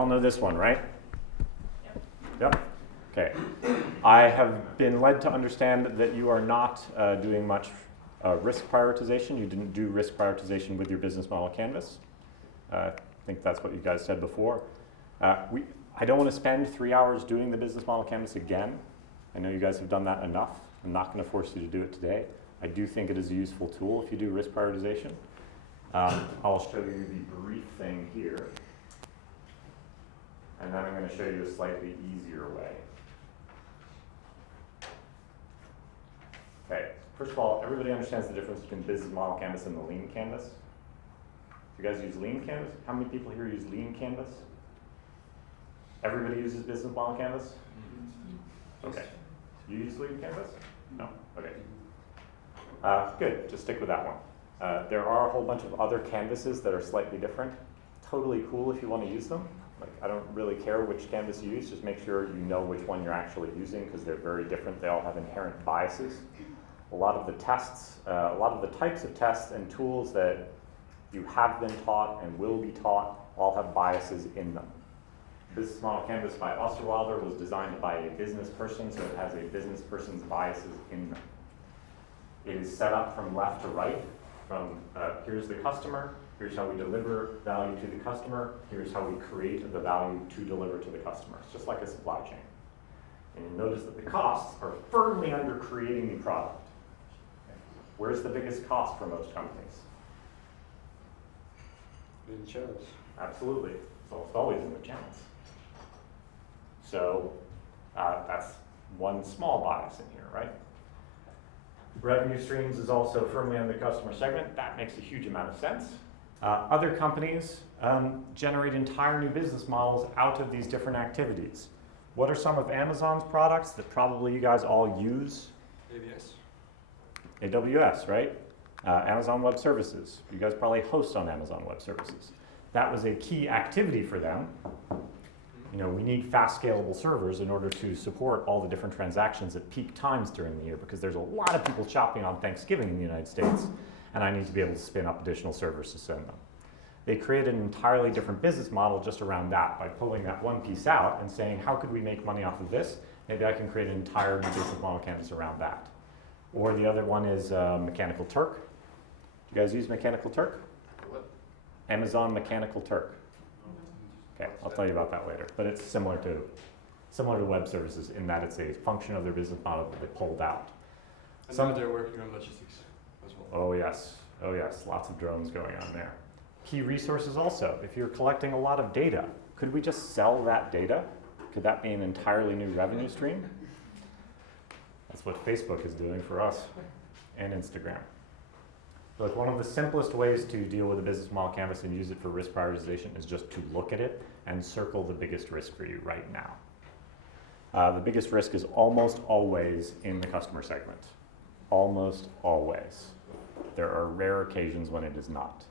all know this one, right? Yep. Okay. I have been led to understand that you are not doing much risk prioritization. You didn't do risk prioritization with your business model canvas. I think that's what you guys said before. I don't want to spend 3 hours doing the business model canvas again. I know you guys have done that enough. I'm not going to force you to do it today. I do think it is a useful tool if you do risk prioritization. I'll show you the brief thing here. And then I'm going to show you a slightly easier way. Okay, first of all, everybody understands the difference between business model canvas and the lean canvas? You guys use lean canvas? How many people here use lean canvas? Everybody uses business model canvas? Okay. You use lean canvas? No? Okay. Good, just stick with that one. There are a whole bunch of other canvases that are slightly different. Totally cool if you want to use them. Like, I don't really care which canvas you use, just make sure you know which one you're actually using because they're very different. They all have inherent biases. A lot of the tests, a lot of the types of tests and tools that you have been taught and will be taught all have biases in them. Business Model Canvas by Osterwalder was designed by a business person, so it has a business person's biases in them. It is set up from left to right. From here's the customer, here's how we deliver value to the customer, here's how we create the value to deliver to the customer. It's just like a supply chain. And you notice that the costs are firmly under creating the product. Where's the biggest cost for most companies? In the channels. Absolutely. It's almost always in the channels. So that's one small bias in here, right? Revenue streams is also firmly on the customer segment. That makes a huge amount of sense. Other companies generate entire new business models out of these different activities. What are some of Amazon's products that probably you guys all use? AWS, right? Amazon Web Services. You guys probably host on Amazon Web Services. That was a key activity for them. You know, we need fast scalable servers in order to support all the different transactions at peak times during the year because there's a lot of people shopping on Thanksgiving in the United States and I need to be able to spin up additional servers to send them. They created an entirely different business model just around that by pulling that one piece out and saying, how could we make money off of this? Maybe I can create an entire new business model canvas around that. Or the other one is Mechanical Turk. Do you guys use Mechanical Turk? What? Amazon Mechanical Turk. Okay, I'll tell you about that later. But it's similar to web services in that it's a function of their business model that they pulled out. And now they're working on logistics as well. Oh yes, lots of drones going on there. Key resources also. If you're collecting a lot of data, could we just sell that data? Could that be an entirely new revenue stream? That's what Facebook is doing for us and Instagram. So like one of the simplest ways to deal with a business model canvas and use it for risk prioritization is just to look at it and circle the biggest risk for you right now. The biggest risk is almost always in the customer segment. Almost always. There are rare occasions when it is not.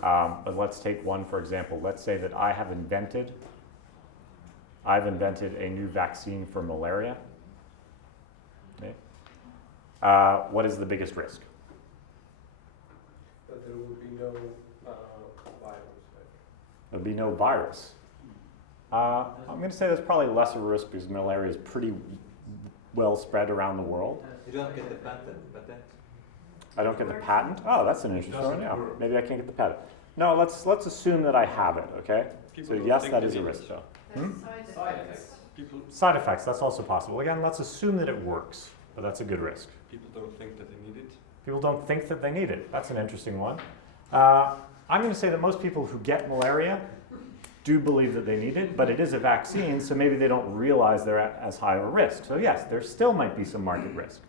But let's take one for example. Let's say that I've invented a new vaccine for malaria. Okay. What is the biggest risk? That there will be no virus, right? There'll be no virus. I'm going to say that's probably less of a risk because malaria is pretty well spread around the world. You don't get the patent. I don't get the patent? Oh, that's an interesting one, yeah. Maybe I can't get the patent. No, let's assume that I have it, okay? So yes, that is a risk though. Side effects. Side effects, that's also possible. Again, let's assume that it works, but that's a good risk. People don't think that they need it. People don't think that they need it. That's an interesting one. I'm going to say that most people who get malaria do believe that they need it, but it is a vaccine, so maybe they don't realize they're at as high a risk. So yes, there still might be some market risk.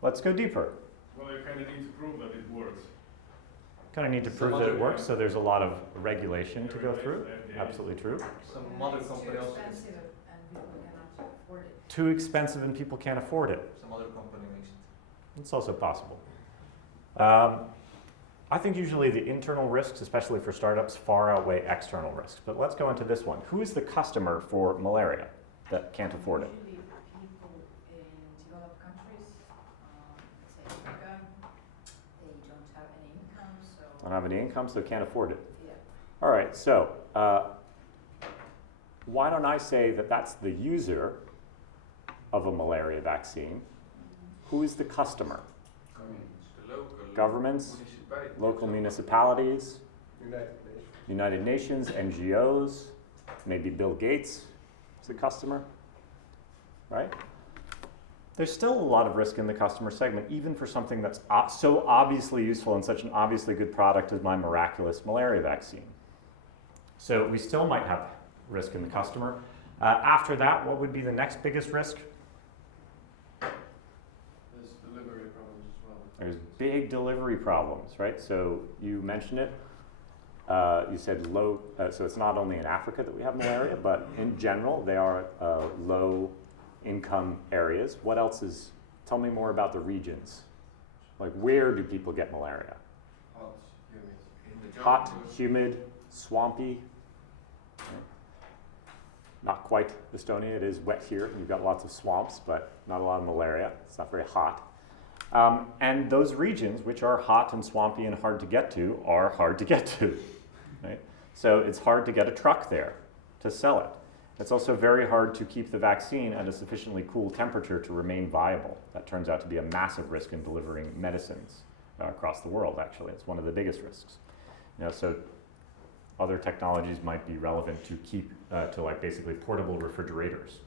Let's go deeper. Well, you kind of need to prove that it works. Kind of need to prove that it works, so there's a lot of regulation to go through. Absolutely true. Some other company also. Too expensive and people can't afford it. Some other company makes it. It's also possible. I think usually the internal risks, especially for startups, far outweigh external risks. But let's go into this one. Who is the customer for malaria that can't afford it? Usually people in developed countries, let's say Africa, they don't have any income, so... Don't have any income, so can't afford it. Yeah. All right, so why don't I say that that's the user of a malaria vaccine? Who is the customer? The local Governments, municipality. local municipalities, United Nations. United Nations, NGOs, maybe Bill Gates is the customer, right? There's still a lot of risk in the customer segment, even for something that's so obviously useful and such an obviously good product as my miraculous malaria vaccine. So we still might have risk in the customer. After that, what would be the next biggest risk? There's delivery problems as well. There's big delivery problems, right? So you mentioned it. You said low, so it's not only in Africa that we have malaria, but in general, they are low income areas. What else is, tell me more about the regions. Like where do people get malaria? Hot, humid. In the Hot, jungle. humid, swampy. Not quite Estonia, it is wet here. You've got lots of swamps, but not a lot of malaria. It's not very hot. And those regions, which are hot and swampy and hard to get to, are hard to get to. Right? So it's hard to get a truck there to sell it. It's also very hard to keep the vaccine at a sufficiently cool temperature to remain viable. That turns out to be a massive risk in delivering medicines across the world, actually. It's one of the biggest risks. So other technologies might be relevant to keep, to like basically portable refrigerators.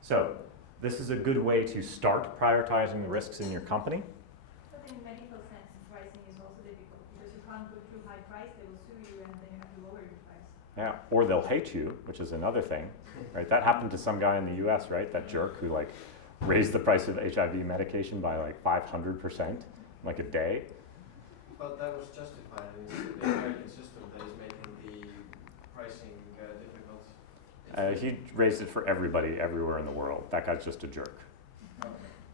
So this is a good way to start prioritizing the risks in your company. But in medical sense, pricing is also difficult because you can't go through high price, they will sue you and then you have to lower your price. Yeah, or they'll hate you, which is another thing, right? That happened to some guy in the US, right? That jerk who like raised the price of HIV medication by like 500% in like a day. But that was justified. It's the American system that is making the pricing difficult. He raised it for everybody everywhere in the world. That guy's just a jerk.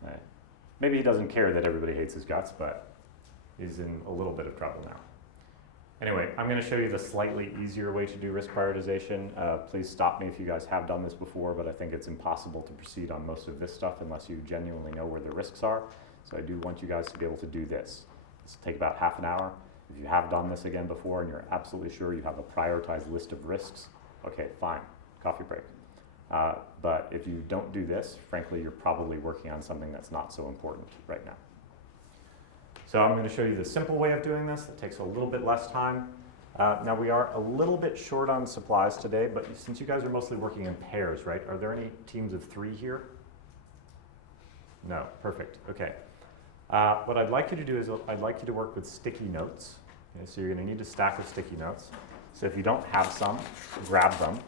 Right. Maybe he doesn't care that everybody hates his guts, but he's in a little bit of trouble now. Anyway, I'm going to show you the slightly easier way to do risk prioritization. Please stop me if you guys have done this before, but I think it's impossible to proceed on most of this stuff unless you genuinely know where the risks are. So I do want you guys to be able to do this. This will take about half an hour. If you have done this again before and you're absolutely sure you have a prioritized list of risks, okay, fine, coffee break. But if you don't do this, frankly, you're probably working on something that's not so important right now. So I'm going to show you the simple way of doing this. It takes a little bit less time. Now we are a little bit short on supplies today, but since you guys are mostly working in pairs, right? Are there any teams of 3 here? No, perfect, okay. What I'd like you to do is I'd like you to work with sticky notes. Okay, so you're going to need a stack of sticky notes. So if you don't have some, grab them.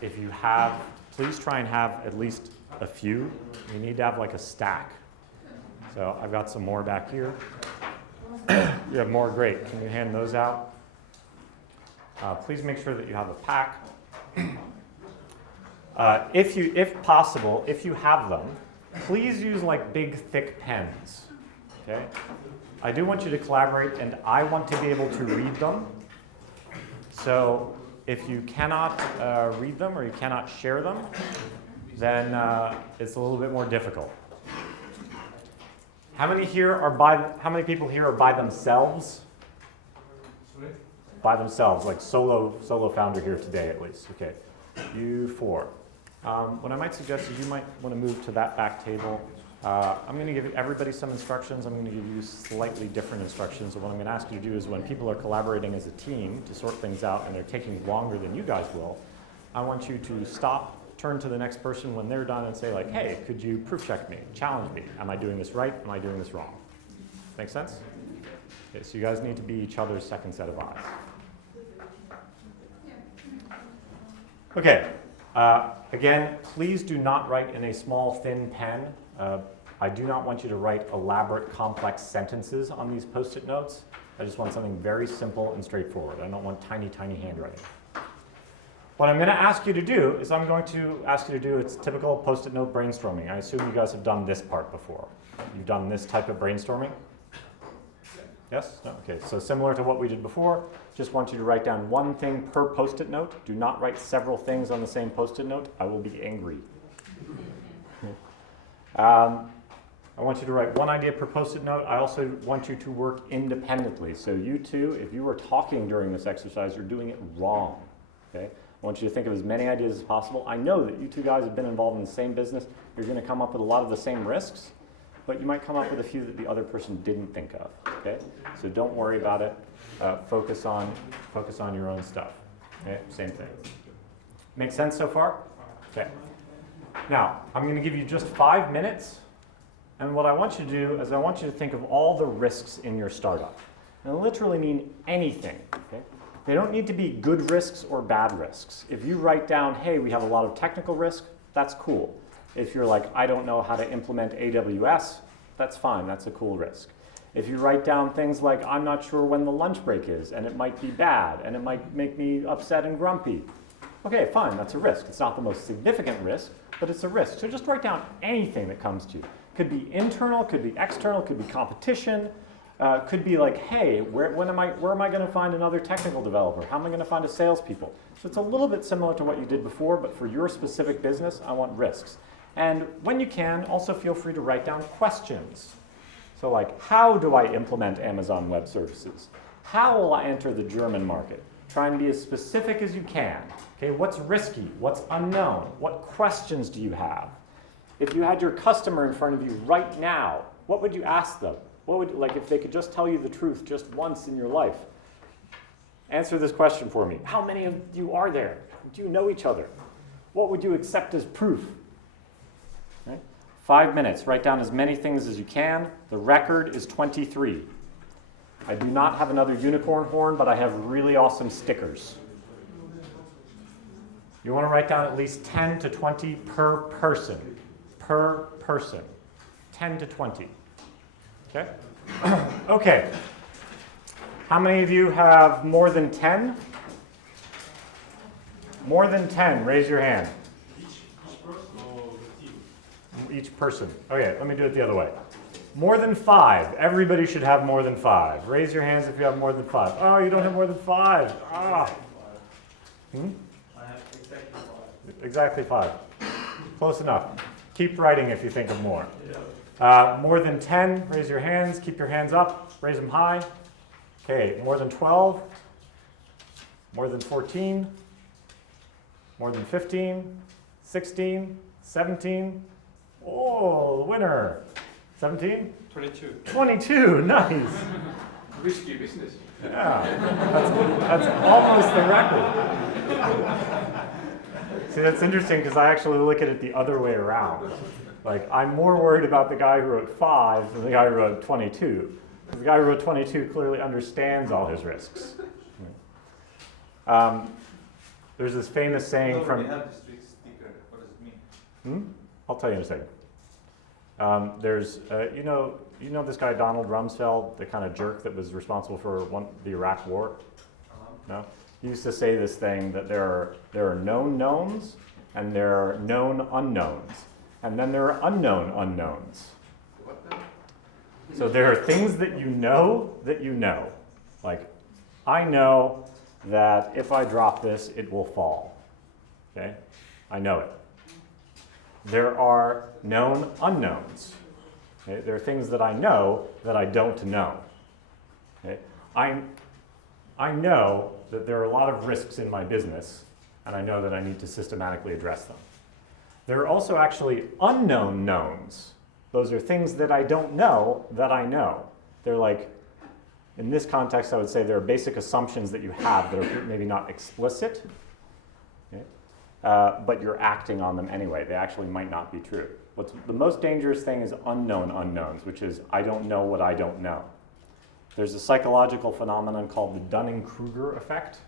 If you have, please try and have at least a few. You need to have like a stack. So I've got some more back here. You have more, great. Can you hand those out? Please make sure that you have a pack. If possible, if you have them, please use like big, thick pens. Okay? I do want you to collaborate, and I want to be able to read them. So if you cannot read them or you cannot share them, then it's a little bit more difficult. How many people here are by themselves? Sorry? By themselves, like solo founder here today at least. Okay, you 4. What I might suggest is you might want to move to that back table. I'm going to give everybody some instructions. I'm going to give you slightly different instructions. And what I'm going to ask you to do is when people are collaborating as a team to sort things out and they're taking longer than you guys will, I want you to stop, turn to the next person when they're done and say like, hey, could you proof check me, challenge me? Am I doing this right? Am I doing this wrong? Make sense? Okay, so you guys need to be each other's second set of eyes. Okay. Again, please do not write in a small, thin pen. I do not want you to write elaborate, complex sentences on these Post-it notes. I just want something very simple and straightforward. I don't want tiny, tiny handwriting. What I'm going to ask you to do is it's typical Post-it note brainstorming. I assume you guys have done this part before. You've done this type of brainstorming? Yes? No? Okay, so similar to what we did before, just want you to write down one thing per Post-it note. Do not write several things on the same Post-it note. I will be angry. I want you to write one idea per Post-it note. I also want you to work independently. So you two, if you were talking during this exercise, you're doing it wrong. Okay? I want you to think of as many ideas as possible. I know that you two guys have been involved in the same business. You're going to come up with a lot of the same risks, but you might come up with a few that the other person didn't think of. Okay? So don't worry about it. Focus on your own stuff. Okay? Same thing. Make sense so far? Okay. Now, I'm going to give you just 5 minutes, and what I want you to do is I want you to think of all the risks in your startup. And I literally mean anything. Okay? They don't need to be good risks or bad risks. If you write down, hey, we have a lot of technical risk, that's cool. If you're like, I don't know how to implement AWS, that's fine, that's a cool risk. If you write down things like, I'm not sure when the lunch break is, and it might be bad, and it might make me upset and grumpy, okay, fine, that's a risk. It's not the most significant risk, but it's a risk. So just write down anything that comes to you. Could be internal, could be external, could be competition, could be like, hey, where am I going to find another technical developer? How am I going to find a salespeople? So it's a little bit similar to what you did before, but for your specific business, I want risks. And when you can, also feel free to write down questions. So like, how do I implement Amazon Web Services? How will I enter the German market? Try and be as specific as you can. Okay, what's risky? What's unknown? What questions do you have? If you had your customer in front of you right now, what would you ask them? What would, like, if they could just tell you the truth just once in your life? Answer this question for me. How many of you are there? Do you know each other? What would you accept as proof? Right? 5 minutes. Write down as many things as you can. The record is 23. I do not have another unicorn horn, but I have really awesome stickers. You want to write down at least 10 to 20 per person. Per person. 10 to 20. Okay? Okay. How many of you have more than 10? More than 10, raise your hand. Each person. Okay, let me do it the other way. More than 5. Everybody should have more than 5. Raise your hands if you have more than 5. Oh, you don't have more than 5. Ah. I have Exactly exactly 5. 5. Close enough. Keep writing if you think of more. More than 10, raise your hands. Keep your hands up. Raise them high. Okay, more than 12. More than 14. More than 15. 16. 17. Oh, the winner. 17? 22. 22, nice. Risky business. Yeah, that's almost the record. See, that's interesting because I actually look at it the other way around. Like, I'm more worried about the guy who wrote 5 than the guy who wrote 22. The guy who wrote 22 clearly understands all his risks. There's this famous saying from... We have this sticker. What does it mean? I'll tell you in a second. You know this guy Donald Rumsfeld, the kind of jerk that was responsible for the Iraq War? No? He used to say this thing that there are known knowns and there are known unknowns. And then there are unknown unknowns. So there are things that you know. Like, I know that if I drop this, it will fall. Okay? I know it. There are known unknowns. Okay? There are things that I know that I don't know. Okay? I know that there are a lot of risks in my business, and I know that I need to systematically address them. There are also actually unknown knowns. Those are things that I don't know that I know. They're like, in this context, I would say there are basic assumptions that you have that are maybe not explicit, okay? But you're acting on them anyway. They actually might not be true. What's the most dangerous thing is unknown unknowns, which is I don't know what I don't know. There's a psychological phenomenon called the Dunning-Kruger effect.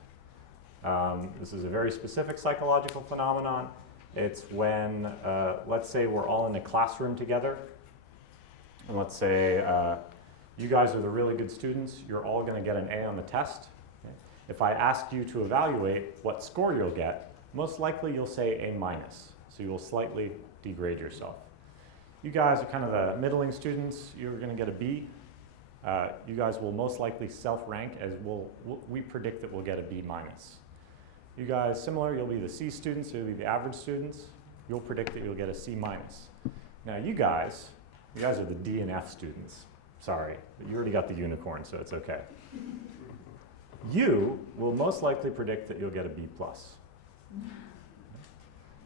This is a very specific psychological phenomenon. It's when, let's say we're all in a classroom together, and let's say you guys are the really good students, you're all going to get an A on the test. Okay? If I ask you to evaluate what score you'll get, most likely you'll say A-, so you will slightly degrade yourself. You guys are kind of the middling students, you're going to get a B. You guys will most likely self-rank as we predict that we'll get a B-. You guys, similar, you'll be the C students, you'll be the average students. You'll predict that you'll get a C-. Now you guys are the D and F students. Sorry, but you already got the unicorn, so it's okay. You will most likely predict that you'll get a B+.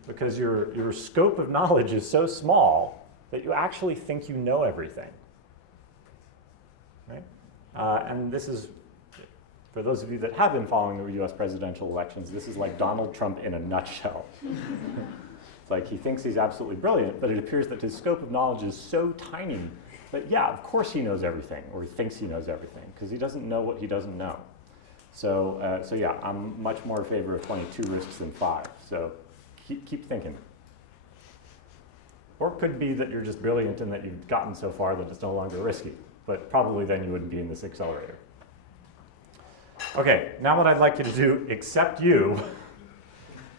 Because your scope of knowledge is so small that you actually think you know everything. Right? And this is, for those of you that have been following the US presidential elections, this is like Donald Trump in a nutshell. It's like he thinks he's absolutely brilliant, but it appears that his scope of knowledge is so tiny that, yeah, of course he knows everything, or he thinks he knows everything, because he doesn't know what he doesn't know. So yeah, I'm much more in favor of 22 risks than 5. So keep thinking. Or it could be that you're just brilliant and that you've gotten so far that it's no longer risky, but probably then you wouldn't be in this accelerator. Okay, now what I'd like you to do, except you,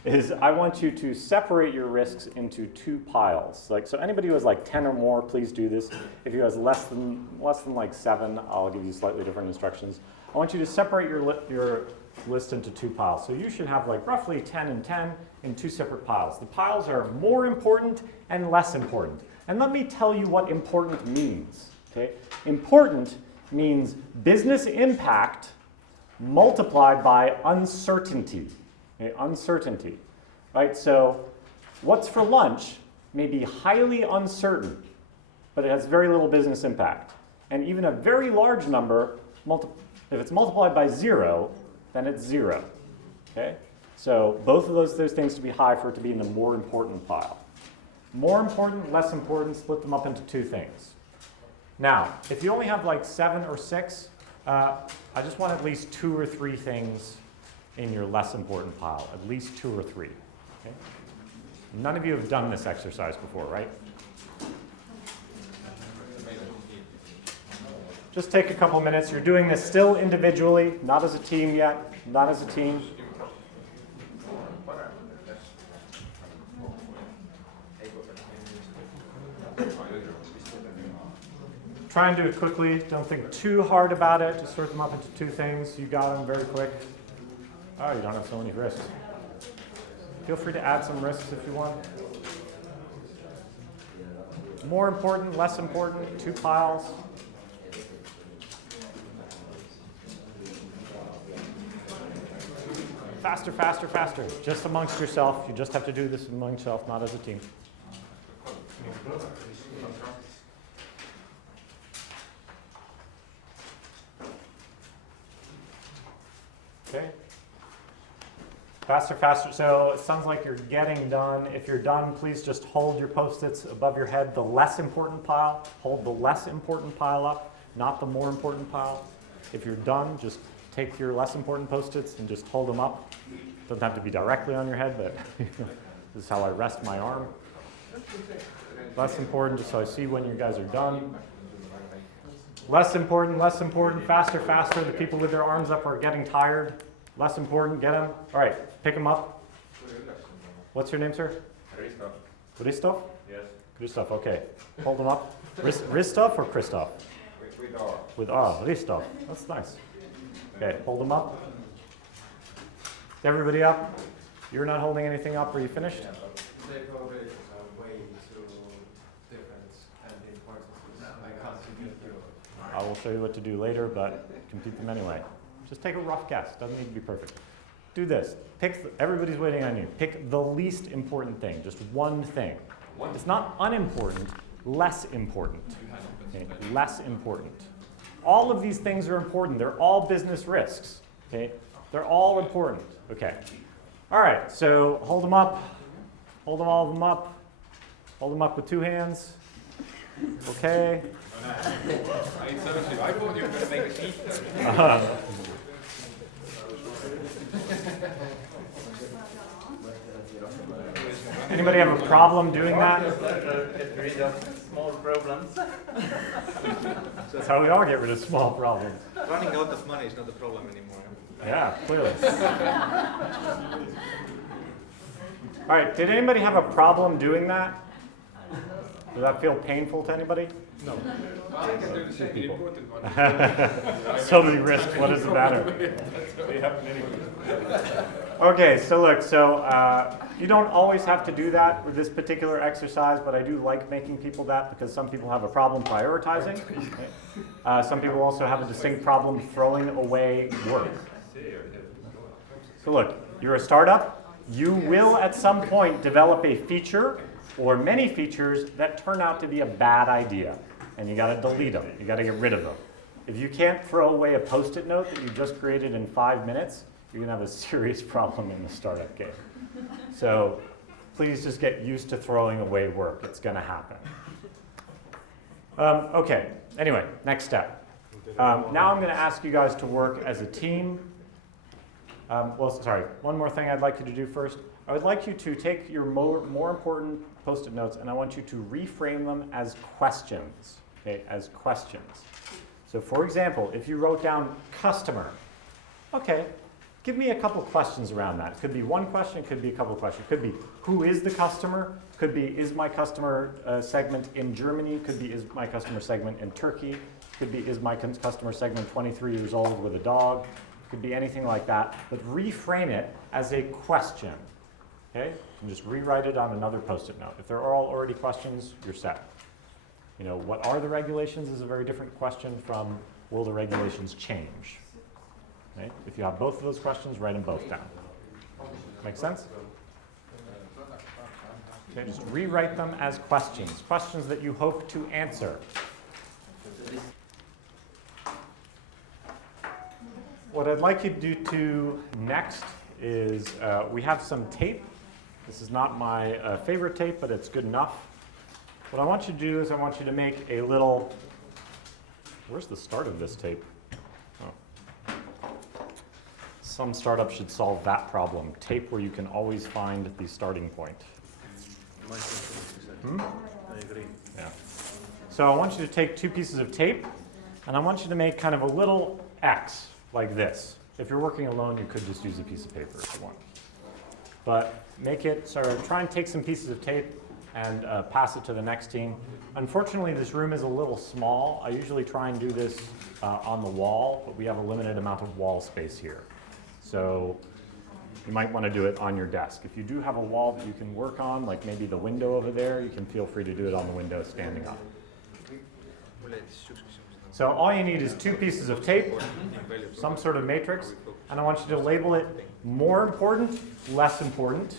is I want you to separate your risks into 2 piles. So anybody who has like 10 or more, please do this. If you have less than like 7, I'll give you slightly different instructions. I want you to separate your list into 2 piles. So you should have like roughly 10 and 10 in 2 separate piles. The piles are more important and less important. And let me tell you what important means. Okay? Important means business impact multiplied by uncertainty. Okay? Uncertainty. Right? So what's for lunch may be highly uncertain, but it has very little business impact. And even a very large number, if it's multiplied by 0, then it's 0. Okay? So both of those things to be high for it to be in the more important pile. More important, less important, split them up into 2 things. Now, if you only have like 7 or 6, I just want at least 2 or 3 things in your less important pile, at least 2 or 3. Okay? None of you have done this exercise before, right? Just take a couple minutes. You're doing this still individually, not as a team yet, not as a team. Try and do it quickly. Don't think too hard about it. Just sort them up into 2 things. You got them very quick. Oh, you don't have so many risks. Feel free to add some risks if you want. More important, less important, 2 piles. Faster, faster, faster. Just amongst yourself. You just have to do this amongst yourself, not as a team. Okay. Faster, faster. So it sounds like you're getting done. If you're done, please just hold your Post-its above your head. The less important pile, hold the less important pile up, not the more important pile. If you're done, just take your less important Post-its and just hold them up. Doesn't have to be directly on your head, but this is how I rest my arm. Less important, just so I see when you guys are done. Less important, faster, faster. The people with their arms up are getting tired. Less important, get them. All right, pick them up. What's your name, sir? Christoph. Christoph? Yes. Christoph, okay. Hold them up. Ristov or Christoph? With R. With R, Ristov. That's nice. Okay, hold them up. Everybody up? You're not holding anything up. Are you finished? They probably are way too different and important. I can't compute you. I will show you what to do later, but compute them anyway. Just take a rough guess. Doesn't need to be perfect. Do this. Everybody's waiting on you. Pick the least important thing, just one thing. It's not unimportant, less important. Okay? Less important. All of these things are important. They're all business risks. Okay? They're all important. Okay. All right, so hold them up. Hold them all of them up. Hold them up with 2 hands. Okay. I thought you were going to make a sheet. Anybody have a problem doing that? Get rid of small problems. That's how we all get rid of small problems. Running out of money is not a problem anymore. Yeah, clearly. All right, did anybody have a problem doing that? Does that feel painful to anybody? No. I can do the same People. important one. So many risks, what does it matter? They happen anyway. Okay, so look, you don't always have to do that with this particular exercise, but I do like making people that because some people have a problem prioritizing. Some people also have a distinct problem throwing away work. So look, you're a startup, You will at some point develop a feature or many features that turn out to be a bad idea, and you got to delete them. You got to get rid of them. If you can't throw away a Post-it note that you just created in 5 minutes, you're going to have a serious problem in the startup game. So please just get used to throwing away work. It's going to happen. Okay, anyway, next step. Now I'm going to ask you guys to work as a team. One more thing I'd like you to do first. I would like you to take your more important Post-it notes and I want you to reframe them as questions, okay, as questions. So for example, if you wrote down customer, okay, give me a couple questions around that. It could be one question, it could be a couple of questions. It could be, who is the customer? Could be, is my customer segment in Germany? Could be, is my customer segment in Turkey? Could be, is my customer segment 23 years old with a dog? Could be anything like that, but reframe it as a question, okay? And just rewrite it on another Post-it note. If there are already questions, you're set. You know, what are the regulations is a very different question from, will the regulations change? Okay? If you have both of those questions, write them both down. Make sense? Okay, just rewrite them as questions, questions that you hope to answer. What I'd like you to do next is we have some tape. This is not my favorite tape, but it's good enough. What I want you to do is I want you to make a little, where's the start of this tape? Oh. Some startup should solve that problem. Tape where you can always find the starting point. I agree. Yeah. So I want you to take 2 pieces of tape, and I want you to make kind of a little X like this. If you're working alone, you could just use a piece of paper if you want. But make it, so try and take some pieces of tape and pass it to the next team. Unfortunately, this room is a little small. I usually try and do this on the wall, but we have a limited amount of wall space here. So you might want to do it on your desk. If you do have a wall that you can work on, like maybe the window over there, you can feel free to do it on the window standing up. So all you need is 2 pieces of tape, some sort of matrix, and I want you to label it more important, less important,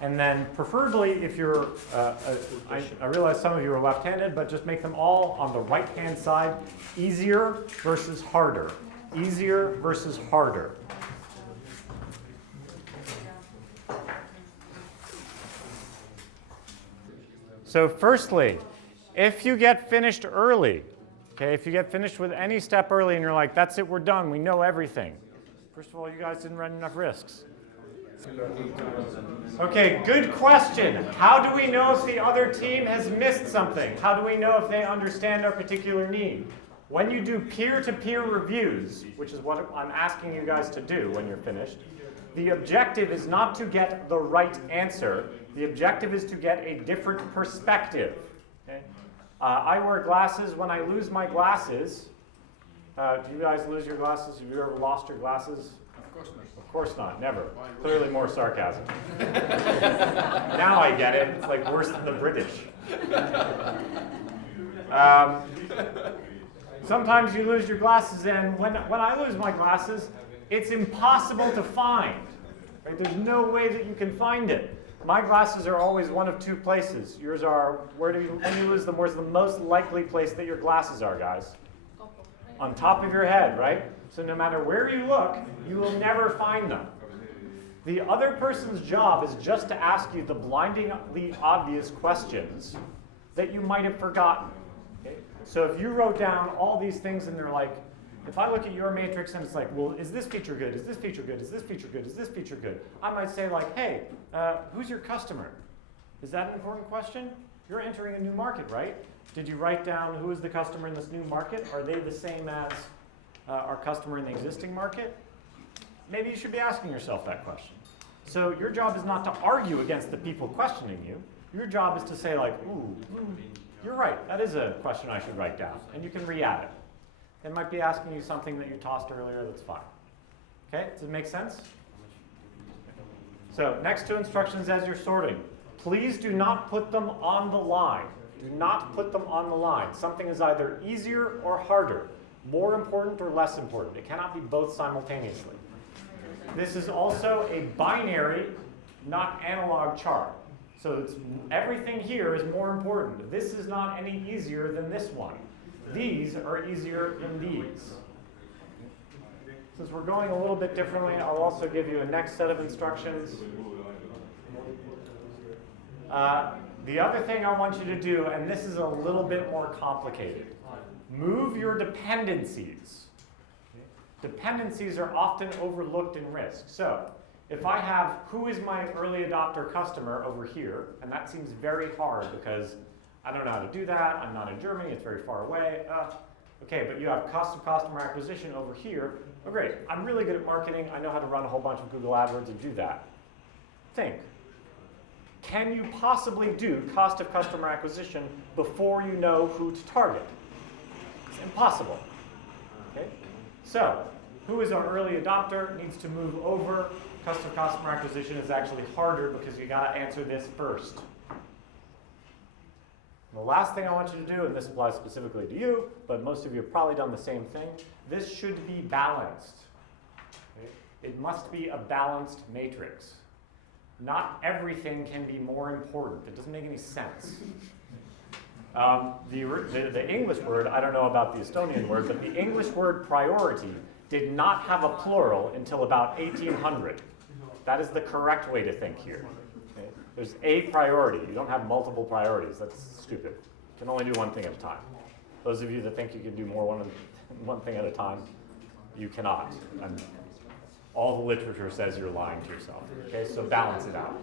and then preferably if you're, I realize some of you are left-handed, but just make them all on the right-hand side, easier versus harder, easier versus harder. So firstly, if you get finished early, okay, if you get finished with any step early and you're like, that's it, we're done, we know everything. First of all, you guys didn't run enough risks. Okay, good question. How do we know if the other team has missed something? How do we know if they understand our particular need? When you do peer-to-peer reviews, which is what I'm asking you guys to do when you're finished, the objective is not to get the right answer. The objective is to get a different perspective. Okay? I wear glasses. When I lose my glasses, do you guys lose your glasses? Have you ever lost your glasses? Of course not. Of course not, never. Clearly more sarcasm. Now I get it. It's like worse than the British. Sometimes you lose your glasses, and when I lose my glasses, it's impossible to find. Right? There's no way that you can find it. My glasses are always one of 2 places. Yours are, when you lose them, where's the most likely place that your glasses are, guys? On top of your head, right? So no matter where you look, you will never find them. The other person's job is just to ask you the blindingly obvious questions that you might have forgotten. Okay? So if you wrote down all these things and they're like, if I look at your matrix and it's like, well, is this feature good? Is this feature good? Is this feature good? Is this feature good? I might say like, hey, who's your customer? Is that an important question? You're entering a new market, right? Did you write down who is the customer in this new market? Are they the same as our customer in the existing market? Maybe you should be asking yourself that question. So your job is not to argue against the people questioning you. Your job is to say like, ooh, you're right. That is a question I should write down. And you can re-add it. They might be asking you something that you tossed earlier. That's fine. Okay, does it make sense? So next to instructions as you're sorting, please do not put them on the line. Do not put them on the line. Something is either easier or harder, more important or less important. It cannot be both simultaneously. This is also a binary not analog chart. So everything here is more important. This is not any easier than this one. These are easier than these. Since we're going a little bit differently, I'll also give you a next set of instructions. The other thing I want you to do, and this is a little bit more complicated, move your dependencies. Dependencies are often overlooked in risk. So if I have who is my early adopter customer over here, and that seems very hard because I don't know how to do that, I'm not in Germany, it's very far away. Okay, but you have customer acquisition over here. Oh great, I'm really good at marketing, I know how to run a whole bunch of Google AdWords and do that. Think, can you possibly do cost of customer acquisition before you know who to target? It's impossible. Okay? So, who is our early adopter needs to move over. Cost of customer acquisition is actually harder because you got to answer this first. The last thing I want you to do, and this applies specifically to you, but most of you have probably done the same thing, this should be balanced. Okay? It must be a balanced matrix. Not everything can be more important. It doesn't make any sense. The English word, I don't know about the Estonian word, but the English word priority did not have a plural until about 1800. That is the correct way to think here. Okay? There's a priority. You don't have multiple priorities. That's stupid. You can only do one thing at a time. Those of you that think you can do more one thing at a time, you cannot. All the literature says you're lying to yourself. Okay, so balance it out.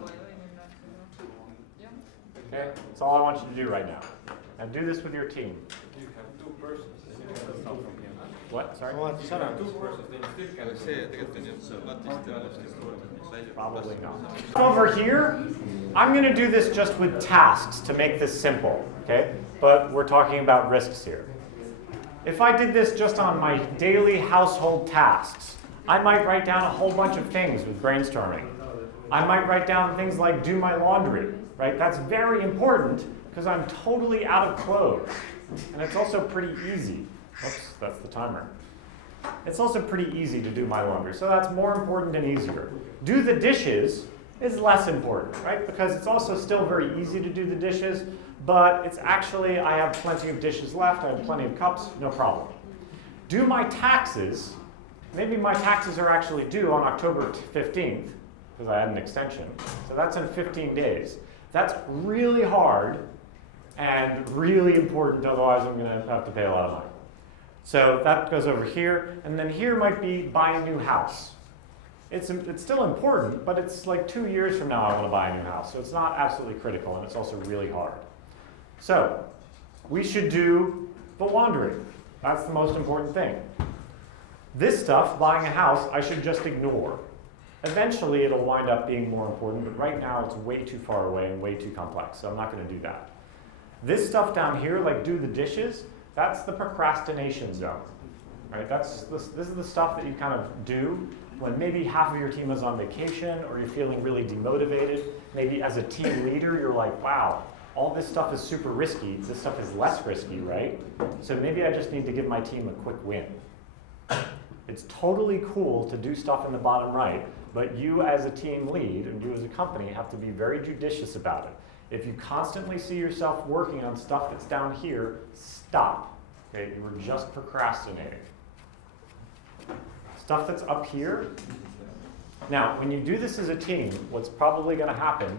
Okay, that's all I want you to do right now. And do this with your team. You have two persons, then you can start from here. What? Sorry? You have two persons, then you still can. Probably not. Over here, I'm going to do this just with tasks to make this simple, okay? But we're talking about risks here. If I did this just on my daily household tasks, I might write down a whole bunch of things with brainstorming. I might write down things like do my laundry, right? That's very important because I'm totally out of clothes. And it's also pretty easy. Oops, that's the timer. It's also pretty easy to do my laundry, so that's more important and easier. Do the dishes is less important, right? Because it's also still very easy to do the dishes, but it's actually, I have plenty of dishes left, I have plenty of cups, no problem. Do my taxes, maybe my taxes are actually due on October 15th, because I had an extension, so that's in 15 days. That's really hard and really important, otherwise I'm going to have to pay a lot of money. So that goes over here, and then here might be buy a new house. It's still important, but it's like 2 years from now I want to buy a new house, so it's not absolutely critical, and it's also really hard. So we should do the laundry. That's the most important thing. This stuff, buying a house, I should just ignore. Eventually it'll wind up being more important, but right now it's way too far away and way too complex, so I'm not going to do that. This stuff down here, like do the dishes, that's the procrastination zone. Right? This is the stuff that you kind of do when maybe half of your team is on vacation or you're feeling really demotivated. Maybe as a team leader, you're like, wow, all this stuff is super risky. This stuff is less risky, right? So maybe I just need to give my team a quick win. It's totally cool to do stuff in the bottom right, but you as a team lead and you as a company have to be very judicious about it. If you constantly see yourself working on stuff that's down here, stop. Okay, you were just procrastinating. Stuff that's up here. Now, when you do this as a team, what's probably going to happen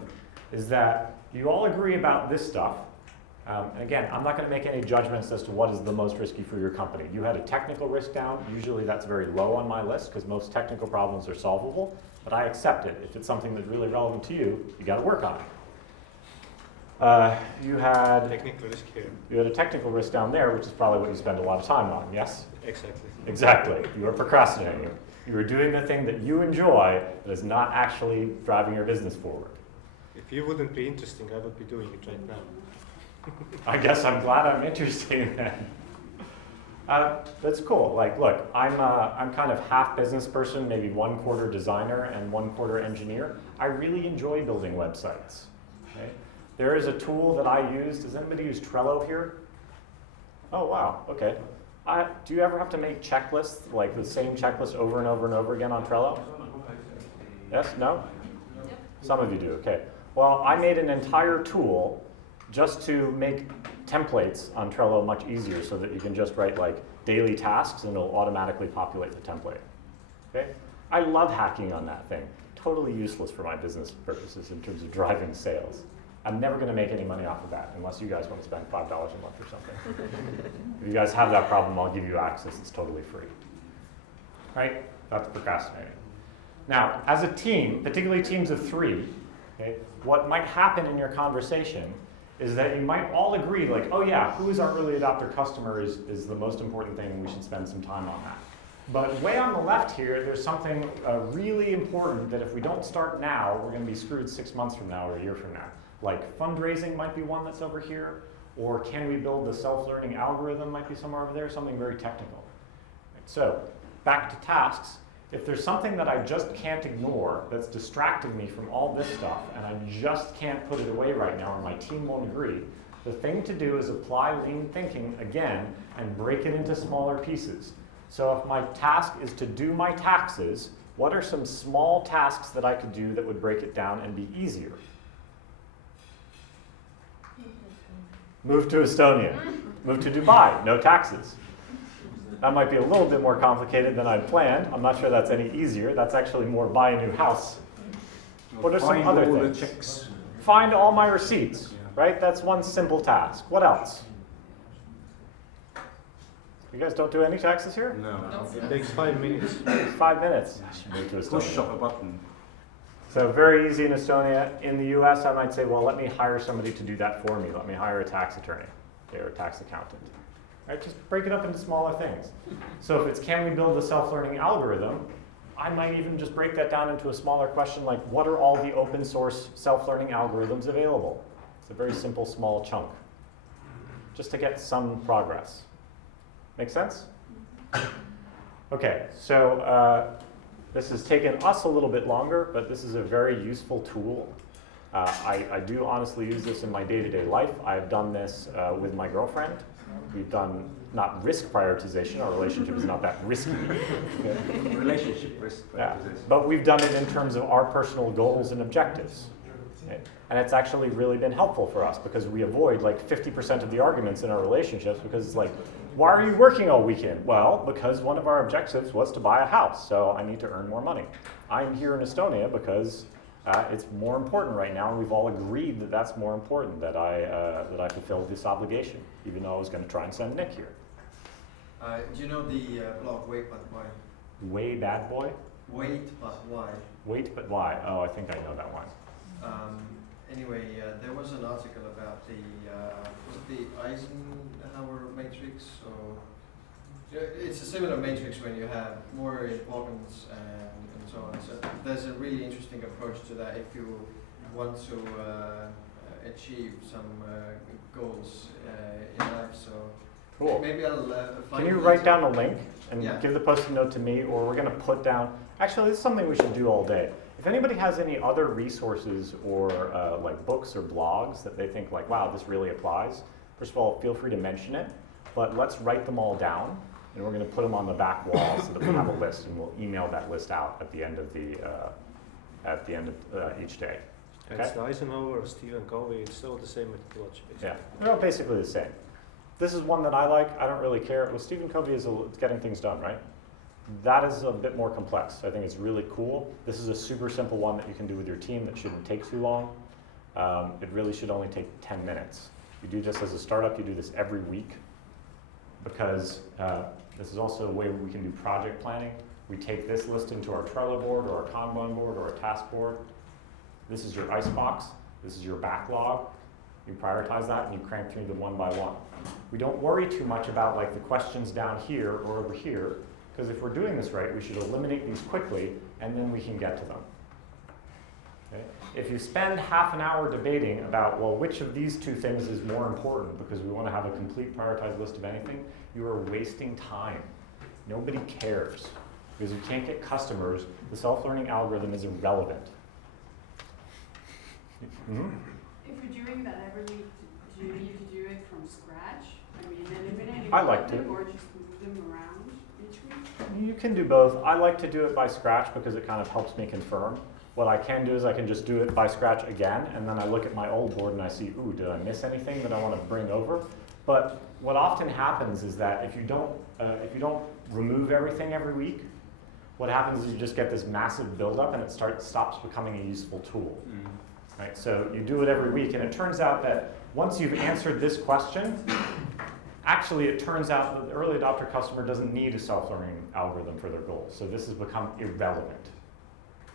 is that you all agree about this stuff. And again, I'm not going to make any judgments as to what is the most risky for your company. You had a technical risk down. Usually that's very low on my list because most technical problems are solvable. But I accept it. If it's something that's really relevant to you, you got to work on it. You had Technical risk here. You had a technical risk down there, which is probably what you spend a lot of time on, yes? Exactly. Exactly. You are procrastinating. You are doing the thing that you enjoy that is not actually driving your business forward. If you wouldn't be interesting, I would be doing it right now. I guess I'm glad I'm interesting then. That's cool. Like, look, I'm kind of half business person, maybe 1/4 designer and 1/4 engineer. I really enjoy building websites. Okay? There is a tool that I use. Does anybody use Trello here? Oh, wow. Okay. Do you ever have to make checklists, like the same checklist over and over and over again on Trello? Yes? No? Some of you do, okay. Well, I made an entire tool just to make templates on Trello much easier so that you can just write like daily tasks and it'll automatically populate the template. Okay? I love hacking on that thing. Totally useless for my business purposes in terms of driving sales. I'm never going to make any money off of that unless you guys want to spend $5 a month or something. If you guys have that problem, I'll give you access. It's totally free. Right? That's procrastinating. Now, as a team, particularly teams of 3, okay, what might happen in your conversation is that you might all agree, like, oh yeah, who is our early adopter customer is the most important thing, we should spend some time on that. But way on the left here, there's something really important that if we don't start now, we're going to be screwed 6 months from now or a year from now. Like fundraising might be one that's over here, or can we build the self-learning algorithm might be somewhere over there, something very technical. So back to tasks. If there's something that I just can't ignore that's distracting me from all this stuff and I just can't put it away right now or my team won't agree, the thing to do is apply lean thinking again and break it into smaller pieces. So if my task is to do my taxes, what are some small tasks that I could do that would break it down and be easier? Move to Estonia. Move to Dubai. No taxes. That might be a little bit more complicated than I'd planned. I'm not sure that's any easier. That's actually more buy a new house. What are some other things? Find all my receipts, right? That's one simple task. What else? You guys don't do any taxes here? No. It takes 5 minutes. 5 minutes. Move to Estonia. Push of a button. So very easy in Estonia. In the US, I might say, well, let me hire somebody to do that for me. Let me hire a tax attorney or a tax accountant. Right? Just break it up into smaller things. So if it's can we build a self-learning algorithm, I might even just break that down into a smaller question like what are all the open source self-learning algorithms available? It's a very simple small chunk just to get some progress. Make sense? Okay, so this has taken us a little bit longer, but this is a very useful tool. I do honestly use this in my day-to-day life. I've done this with my girlfriend. We've done not risk prioritization. Our relationship is not that risky. Relationship risk prioritization. Yeah. But we've done it in terms of our personal goals and objectives. Okay? And it's actually really been helpful for us because we avoid like 50% of the arguments in our relationships because it's like, why are you working all weekend? Well, because one of our objectives was to buy a house, so I need to earn more money. I'm here in Estonia because it's more important right now, and we've all agreed that that's more important, that I fulfill this obligation, even though I was going to try and send Nick here. Do you know the blog Wait But Why? Way bad boy? Wait But Why. Wait But Why? Oh, I think I know that one. Anyway, there was an article about the, was it the Eisenhower matrix? It's a similar matrix when you have more importance and so on. So there's a really interesting approach to that if you want to achieve some goals in life. So cool. Maybe I'll find. Can you write down a link and Yeah. give the post-it note to me, or we're going to put down. Actually, this is something we should do all day. If anybody has any other resources or like books or blogs that they think like, wow, this really applies, first of all, feel free to mention it, but let's write them all down, and we're going to put them on the back wall so that we have a list, and we'll email that list out at the end of each day. Okay? It's the Eisenhower, Stephen Covey, it's all the same methodology basically. Yeah, they're all basically the same. This is one that I like. I don't really care. Well, Stephen Covey is getting things done, right? That is a bit more complex. I think it's really cool. This is a super simple one that you can do with your team that shouldn't take too long. It really should only take 10 minutes. You do this as a startup, you do this every week because this is also a way where we can do project planning. We take this list into our Trello board or our Kanban board or our task board. This is your icebox. This is your backlog. You prioritize that and you crank through them one by one. We don't worry too much about like the questions down here or over here, because if we're doing this right, we should eliminate these quickly and then we can get to them. Okay? If you spend half an hour debating about, well, which of these two things is more important because we want to have a complete prioritized list of anything, you are wasting time. Nobody cares. Because you can't get customers, the self-learning algorithm is irrelevant. Mm-hmm. If you're doing that every week, do you need to do it from scratch? I mean, eliminating I like to. them or just move them around each week? You can do both. I like to do it by scratch because it kind of helps me confirm. What I can do is I can just do it by scratch again, and then I look at my old board and I see, ooh, did I miss anything that I want to bring over? But what often happens is that if you don't remove everything every week, what happens is you just get this massive buildup and it stops becoming a useful tool. Right? So you do it every week, and it turns out that once you've answered this question, actually it turns out that the early adopter customer doesn't need a self-learning algorithm for their goals. So this has become irrelevant.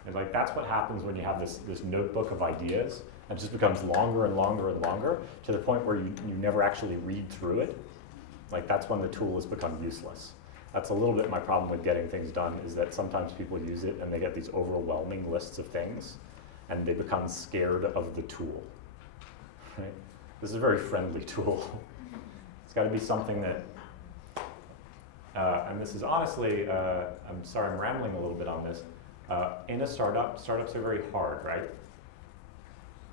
And like that's what happens when you have this notebook of ideas. It just becomes longer and longer and longer to the point where you never actually read through it. Like that's when the tool has become useless. That's a little bit my problem with getting things done, is that sometimes people use it and they get these overwhelming lists of things and they become scared of the tool. Right? This is a very friendly tool. It's got to be something that, and this is honestly, I'm sorry I'm rambling a little bit on this. In a startup, startups are very hard, right?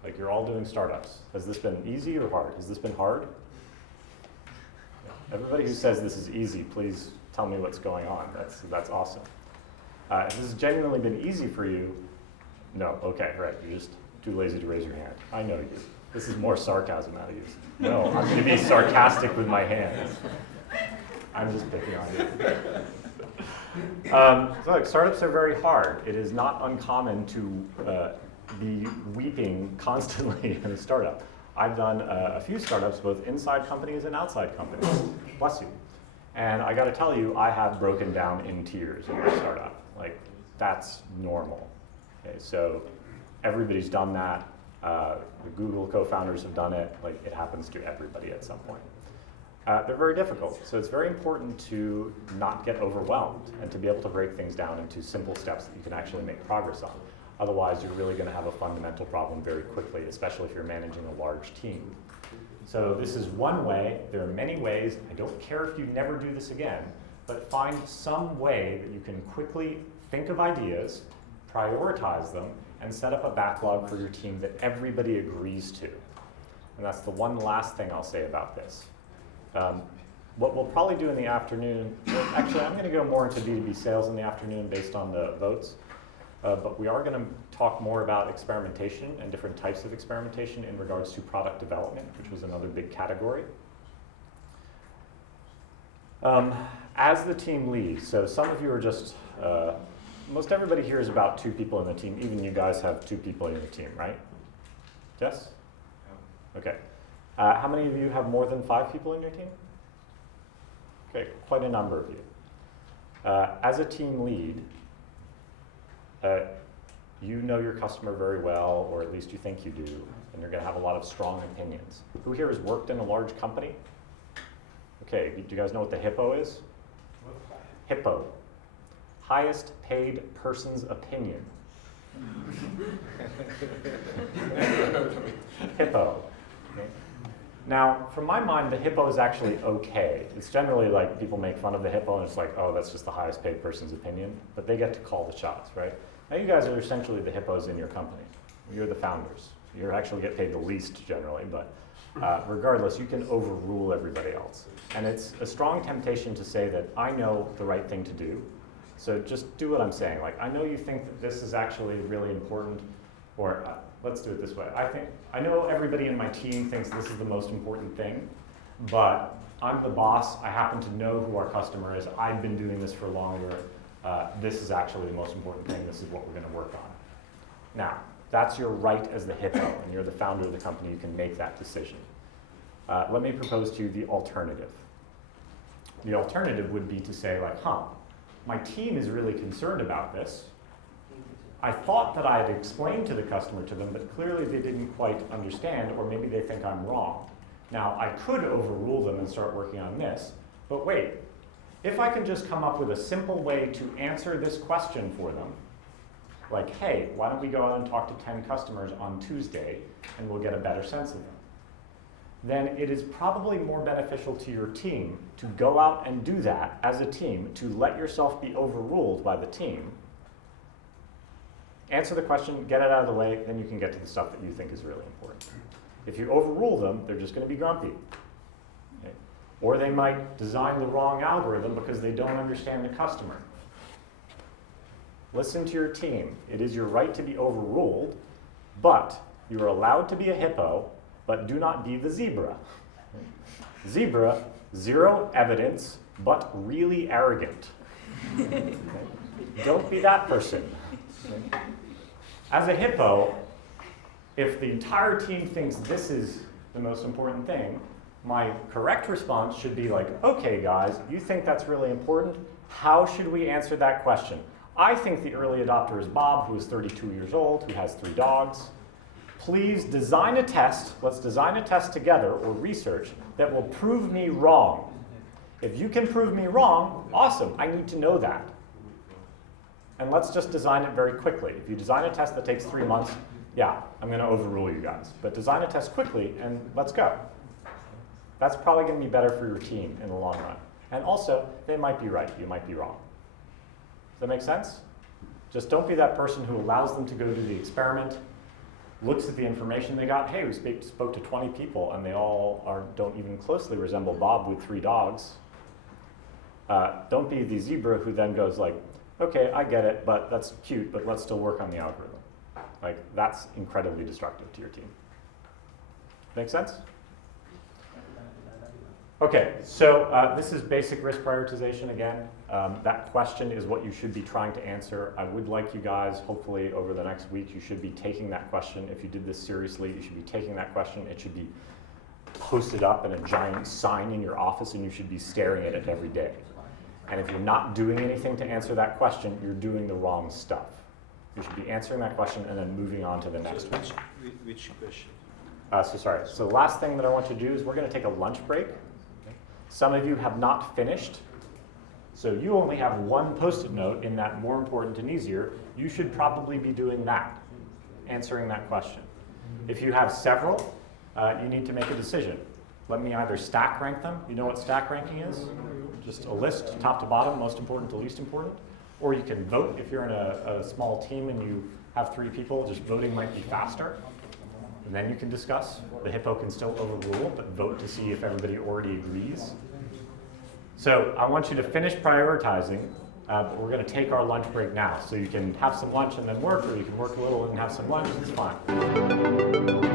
Like you're all doing startups. Has this been easy or hard? Has this been hard? Everybody who says this is easy, please tell me what's going on. That's awesome. If this has genuinely been easy for you, no, okay, right, you're just too lazy to raise your hand. I know you. This is more sarcasm out of you. No, I'm going to be sarcastic with my hands. I'm just picking on you. So look, startups are very hard. It is not uncommon to be weeping constantly in a startup. I've done a few startups, both inside companies and outside companies. Bless you. And I got to tell you, I have broken down in tears in a startup. Like, that's normal. Okay, so everybody's done that. The Google co-founders have done it. Like, it happens to everybody at some point. They're very difficult, so it's very important to not get overwhelmed and to be able to break things down into simple steps that you can actually make progress on. Otherwise, you're really going to have a fundamental problem very quickly, especially if you're managing a large team. So this is one way. There are many ways. I don't care if you never do this again, but find some way that you can quickly think of ideas, prioritize them, and set up a backlog for your team that everybody agrees to. And that's the one last thing I'll say about this. What we'll probably do in the afternoon, well, actually I'm going to go more into B2B sales in the afternoon based on the votes, but we are going to talk more about experimentation and different types of experimentation in regards to product development, which was another big category. As the team lead, so some of you are just, most everybody here is about 2 people in the team. Even you guys have 2 people in the team, right? Yes? Okay. How many of you have more than 5 people in your team? Okay, quite a number of you. As a team lead, you know your customer very well, or at least you think you do, and you're going to have a lot of strong opinions. Who here has worked in a large company? Okay, do you guys know what the HIPPO is? HIPPO, highest paid person's opinion. HIPPO. Okay. Now, from my mind, the HIPPO is actually okay. It's generally like people make fun of the HIPPO and it's like, oh, that's just the highest paid person's opinion, but they get to call the shots, right? Now you guys are essentially the HIPPOs in your company. You're the founders. You actually get paid the least generally, but regardless, you can overrule everybody else. And it's a strong temptation to say that I know the right thing to do, so just do what I'm saying. Like, I know you think that this is actually really important, or let's do it this way. I know everybody in my team thinks this is the most important thing, but I'm the boss. I happen to know who our customer is. I've been doing this for longer. This is actually the most important thing. This is what we're going to work on. Now, that's your right as the HIPPO, and you're the founder of the company. You can make that decision. Let me propose to you the alternative. The alternative would be to say, like, my team is really concerned about this. I thought that I had explained to the customer to them, but clearly they didn't quite understand, or maybe they think I'm wrong. Now, I could overrule them and start working on this, but wait, if I can just come up with a simple way to answer this question for them, like, hey, why don't we go out and talk to 10 customers on Tuesday, and we'll get a better sense of them, then it is probably more beneficial to your team to go out and do that as a team, to let yourself be overruled by the team, answer the question, get it out of the way, then you can get to the stuff that you think is really important. If you overrule them, they're just going to be grumpy. Okay? Or they might design the wrong algorithm because they don't understand the customer. listen to your team. It is your right to be overruled, but you are allowed to be a hippo, but do not be the zebra. Zebra, zero evidence, but really arrogant. Okay? Don't be that person. Okay? As a hippo, if the entire team thinks this is the most important thing, my correct response should be like, okay guys, you think that's really important? How should we answer that question? I think the early adopter is Bob, who is 32 years old, who has 3 dogs. Please design a test, let's design a test together, or research, that will prove me wrong. If you can prove me wrong, awesome, I need to know that. And let's just design it very quickly. If you design a test that takes 3 months, yeah, I'm going to overrule you guys. But design a test quickly and let's go. That's probably going to be better for your team in the long run. And also, they might be right, you might be wrong. Does that make sense? Just don't be that person who allows them to go do the experiment, looks at the information they got. Hey, we spoke to 20 people and they all don't even closely resemble Bob with 3 dogs. Don't be the zebra who then goes like, okay, I get it, but that's cute, but let's still work on the algorithm. Like, that's incredibly destructive to your team. Make sense? Okay, so this is basic risk prioritization again. That question is what you should be trying to answer. I would like you guys, hopefully over the next week, you should be taking that question. If you did this seriously, you should be taking that question. It should be posted up in a giant sign in your office and you should be staring at it every day. And if you're not doing anything to answer that question, you're doing the wrong stuff. You should be answering that question and then moving on to the next one. Which question? So the last thing that I want you to do is we're going to take a lunch break. Some of you have not finished, so you only have one post-it note in that more important and easier. You should probably be doing that, answering that question. If you have several, you need to make a decision. Let me either stack rank them. You know what stack ranking is? Just a list, top to bottom, most important to least important. Or you can vote if you're in a small team and you have 3 people, just voting might be faster. And then you can discuss. The hippo can still overrule, but vote to see if everybody already agrees. So I want you to finish prioritizing, but we're going to take our lunch break now. So you can have some lunch and then work, or you can work a little and have some lunch. It's fine.